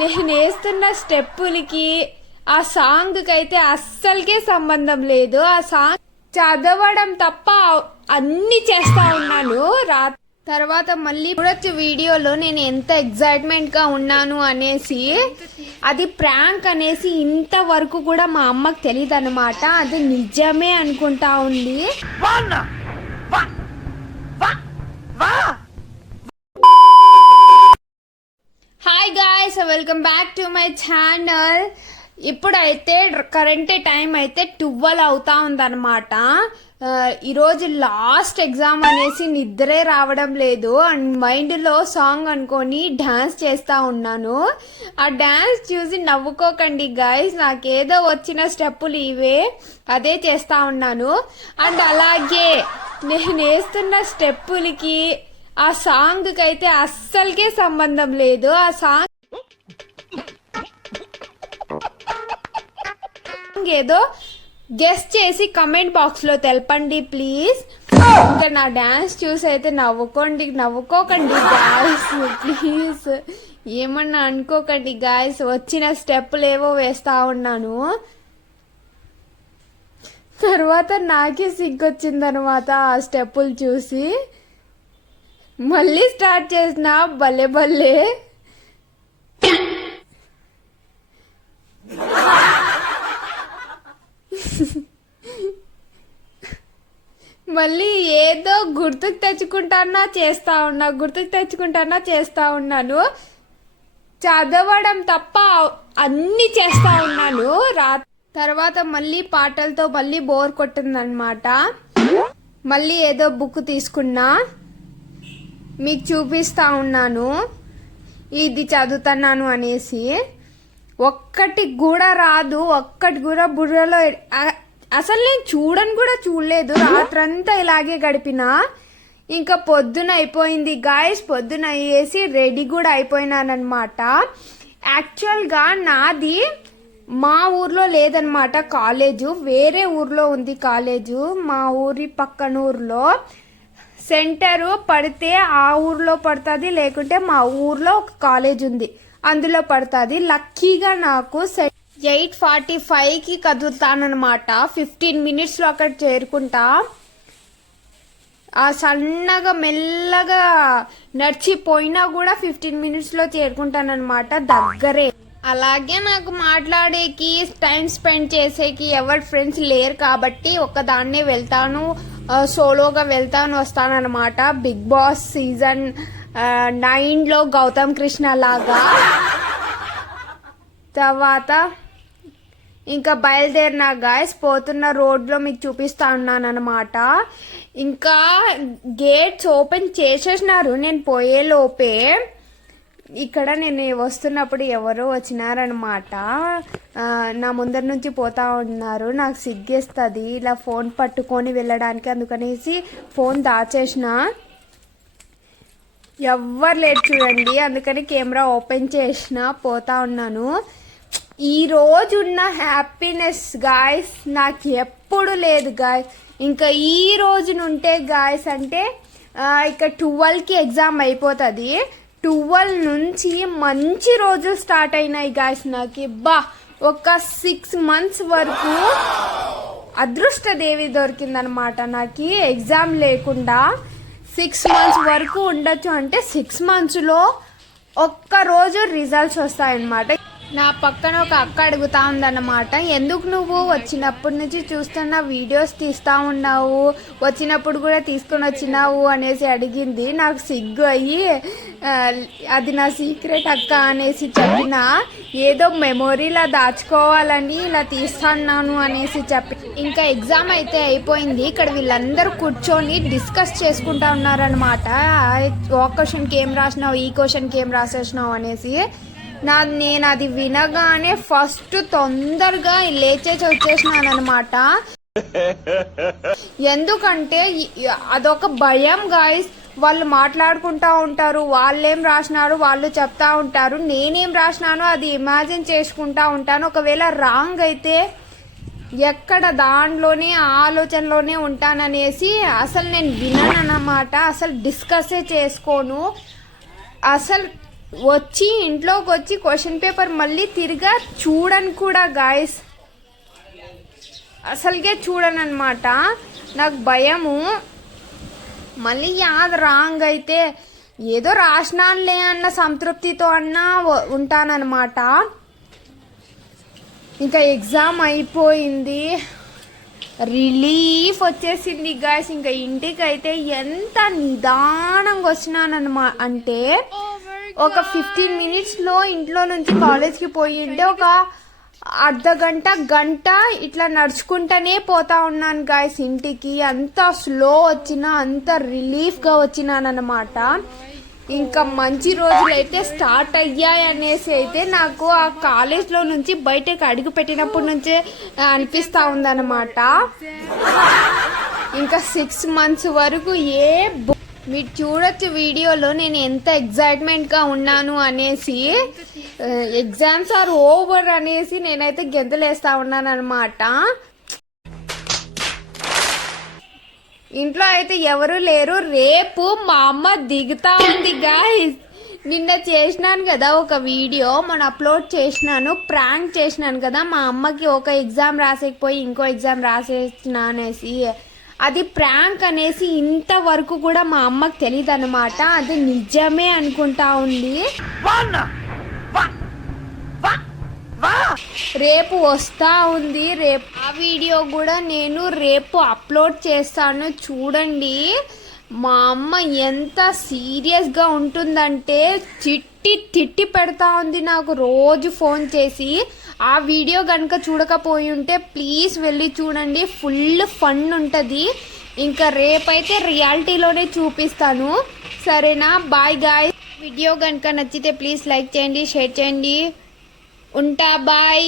నేను వేస్తున్న స్టెప్పులకి ఆ సాంగ్కి అయితే అస్సలకే సంబంధం లేదు. ఆ సాంగ్ చదవడం తప్ప అన్ని చేస్తా ఉన్నాను. రా తర్వాత మళ్ళీ చూడొచ్చు వీడియోలో నేను ఎంత ఎగ్జైట్మెంట్గా ఉన్నాను అనేసి. అది ప్రాంక్ అనేసి ఇంతవరకు కూడా మా అమ్మకి తెలియదు అనమాట అది నిజమే అనుకుంటా ఉంది. Guys welcome back to my channel ఇప్పుడైతే కరెంట్ టైం అయితే ట్వెల్వ్ అవుతా ఉందన్నమాట ఈరోజు లాస్ట్ ఎగ్జామ్ అనేసి నిద్రే రావడం లేదు. అండ్ మైండ్లో సాంగ్ అనుకొని డ్యాన్స్ చేస్తూ ఉన్నాను. ఆ డ్యాన్స్ చూసి నవ్వుకోకండి గైస్ నాకేదో వచ్చిన స్టెప్పులు ఇవే. అదే చేస్తూ ఉన్నాను. అండ్ అలాగే నేను వేస్తున్న స్టెప్పులకి ఆ సాంగ్కి అయితే అస్సలకే సంబంధం లేదు. ఆ సాంగ్ ఏదో గెస్ట్ చేసి కమెంట్ బాక్స్లో తెలపండి ప్లీజ్ ఇంకా నా డాన్స్ చూసి అయితే నవ్వుకోండి నవ్వుకోకండి గాయస్ ప్లీజ్ ఏమన్నా అనుకోకండి గాయస్ వచ్చిన స్టెప్పులు ఏవో వేస్తా ఉన్నాను. తర్వాత నాకే సిగ్గొచ్చిందనమాట ఆ స్టెప్పులు చూసి మళ్ళీ స్టార్ట్ చేసిన భలే భలే. మళ్ళీ ఏదో గుర్తుకు తెచ్చుకుంటానా చేస్తా ఉన్నా గుర్తుకు తెచ్చుకుంటానా చేస్తా ఉన్నాను. చదవడం తప్ప అన్ని చేస్తా ఉన్నాను. రా తర్వాత మళ్ళీ పాటలతో మళ్ళీ బోర్ కొట్టిందనమాట మళ్ళీ ఏదో బుక్ తీసుకున్నా. మీకు చూపిస్తా ఉన్నాను. ఇది చదువుతున్నాను అనేసి. ఒక్కటి కూడా రాదు ఒక్కటి కూడా బుర్రలో అసలు నేను చూడని కూడా చూడలేదు. రాత్రంతా ఇలాగే గడిపిన. ఇంకా పొద్దున అయిపోయింది. గాయస్ పొద్దున అయ్యేసి రెడీ కూడా అయిపోయినానమాట యాక్చువల్గా నాది మా ఊర్లో లేదనమాట కాలేజు. వేరే ఊర్లో ఉంది కాలేజు. మా ఊరి పక్కన ఊర్లో. సెంటరు పడితే ఆ ఊర్లో పడుతుంది. లేకుంటే మా ఊర్లో ఒక కాలేజ్ ఉంది. అందులో పడుతుంది. లక్కీగా నాకు ఎయిట్ ఫార్టీ ఫైవ్కి కదులుతానమాట ఫిఫ్టీన్ మినిట్స్లో అక్కడ చేరుకుంటా. ఆ సన్నగా మెల్లగా నడిచిపోయినా కూడా ఫిఫ్టీన్ మినిట్స్లో చేరుకుంటానమాట దగ్గరే. అలాగే నాకు మాట్లాడేకి టైం స్పెండ్ చేసేకి ఎవరి ఫ్రెండ్స్ లేరు కాబట్టి ఒక్కదాన్నే వెళ్తాను. సోలోగా వెళ్తాను వస్తానన్నమాట. బిగ్ బాస్ సీజన్ నైన్లో గౌతమ్ కృష్ణ లాగా. తర్వాత ఇంకా బయలుదేరిన గాయస్ పోతున్న రోడ్లో మీకు చూపిస్తా ఉన్నాను అనమాట ఇంకా గేట్స్ ఓపెన్ చేసేసినారు నేను పోయే లోపే. ఇక్కడ నేను వస్తున్నప్పుడు ఎవరో వచ్చినారనమాట నా ముందర నుంచి పోతా ఉన్నారు నాకు సిగ్గేస్తుంది ఇలా ఫోన్ పట్టుకొని వెళ్ళడానికి అందుకనేసి ఫోన్ దాచేసిన. ఎవ్వరు లేరు చూడండి అందుకని కెమెరా ఓపెన్ చేసిన పోతా ఉన్నాను. ఈ రోజు ఉన్న హ్యాపీనెస్ గాయస్ నాకు ఎప్పుడు లేదు గాయస్ ఇంకా ఈ రోజు నుంటే గాయస్ అంటే ఇక ట్వెల్వ్కి ఎగ్జామ్ అయిపోతుంది. ట్వెల్వ్ నుంచి మంచి రోజులు స్టార్ట్ అయినాయి గాయస్ నాకు. బా ఒక సిక్స్ మంత్స్ వరకు అదృష్టదేవి దొరికిందనమాట నాకు ఎగ్జామ్ లేకుండా. సిక్స్ మంత్స్ వరకు ఉండొచ్చు అంటే సిక్స్ మంత్స్లో ఒక్క రోజు రిజల్ట్స్ వస్తాయన్నమాట. నా పక్కన ఒక అక్క అడుగుతా ఉందన్నమాట. ఎందుకు నువ్వు వచ్చినప్పటి నుంచి చూస్తున్న వీడియోస్ తీస్తా ఉన్నావు? వచ్చినప్పుడు కూడా తీసుకొని వచ్చినావు? అనేసి అడిగింది. నాకు సిగ్గు అయ్యి అది నా సీక్రెట్ అక్క అనేసి చెప్పిన ఏదో మెమొరీలా దాచుకోవాలని ఇలా తీస్తున్నాను అనేసి చెప్పి ఇంకా ఎగ్జామ్ అయితే అయిపోయింది. ఇక్కడ వీళ్ళందరూ కూర్చొని డిస్కస్ చేసుకుంటా ఉన్నారనమాట ఒక క్వశ్చన్కి ఏం రాసినావు? ఈ క్వశ్చన్కి ఏం రాసేసినావు? అనేసి నా నేను అది వినగానే ఫస్ట్ తొందరగా లేచేసి వచ్చేసినాను అనమాట ఎందుకంటే అదొక భయం గాయస్. వాళ్ళు మాట్లాడుకుంటా ఉంటారు వాళ్ళేం రాసినారు వాళ్ళు చెప్తా ఉంటారు. నేనేం రాసినానో అది ఇమాజిన్ చేసుకుంటా ఉంటాను. ఒకవేళ రాంగ్ అయితే ఎక్కడ దాంట్లోనే ఆలోచనలోనే ఉంటాననేసి అసలు నేను వినను అన్నమాట అసలు డిస్కసే చేసుకోను. అసలు వచ్చి ఇంట్లోకి వచ్చి క్వశ్చన్ పేపర్ మళ్ళీ తిరిగా చూడను కూడా గాయస్ అసలుకే చూడను అనమాట నాకు భయము. మళ్ళీ యాద రాంగ్ అయితే ఏదో రాసినానులే అన్న సంతృప్తితో అన్నా ఉంటానన్నమాట. ఇంకా ఎగ్జామ్ అయిపోయింది. రిలీఫ్ వచ్చేసింది గాయస్ ఇంకా ఇంటికి అయితే ఎంత నిదానంగా వచ్చినానన్నమా అంటే ఒక ఫిఫ్టీన్ మినిట్స్లో ఇంట్లో నుంచి కాలేజ్కి పోయి ఒక అర్ధ గంట గంట ఇట్లా నడుచుకుంటానే పోతా ఉన్నాను గాయస్ ఇంటికి. అంత స్లో వచ్చిన అంత రిలీఫ్గా వచ్చినానమాట ఇంకా మంచి రోజులు అయితే స్టార్ట్ అయ్యాయి అనేసి అయితే నాకు ఆ కాలేజ్లో నుంచి బయటకు అడుగు పెట్టినప్పటి నుంచే అనిపిస్తూ ఉందన్నమాట. ఇంకా సిక్స్ మంత్స్ వరకు ఏ బుక్ మీరు చూడొచ్చు వీడియోలో నేను ఎంత ఎగ్జైట్మెంట్గా ఉన్నాను అనేసి. ఎగ్జామ్స్ ఆర్ ఓవర్ అనేసి నేనైతే గెంతులేస్తా ఉన్నాను అనమాట ఇంట్లో అయితే ఎవరు లేరు. రేపు మా అమ్మ దిగుతా ఉంది గాయస్ నిన్న చేసినాను కదా ఒక వీడియో. మొన్న అప్లోడ్ చేసినాను ప్రాంక్ చేసినాను కదా. మా అమ్మకి ఒక ఎగ్జామ్ రాసేకపోయి ఇంకో ఎగ్జామ్ రాసేసిన అనేసి. అది ప్రాంక్ అనేసి ఇంతవరకు కూడా మా అమ్మకి తెలియదు అనమాట అది నిజమే అనుకుంటా ఉంది రేపు వస్తా ఉంది. రేపు ఆ వీడియో కూడా నేను రేపు అప్లోడ్ చేస్తాను. చూడండి. మా అమ్మ ఎంత సీరియస్గా ఉంటుందంటే చిట్టి తిట్టి పెడతా ఉంది నాకు రోజు ఫోన్ చేసి. ఆ వీడియో కనుక చూడకపోయి ఉంటే ప్లీజ్ వెళ్ళి చూడండి ఫుల్ ఫన్ ఉంటుంది. ఇంకా రేపైతే రియాలిటీలోనే చూపిస్తాను. సరేనా? బాయ్ గాయ్ వీడియో కనుక నచ్చితే ప్లీజ్ లైక్ చేయండి షేర్ చేయండి. ఉంటా బాయ్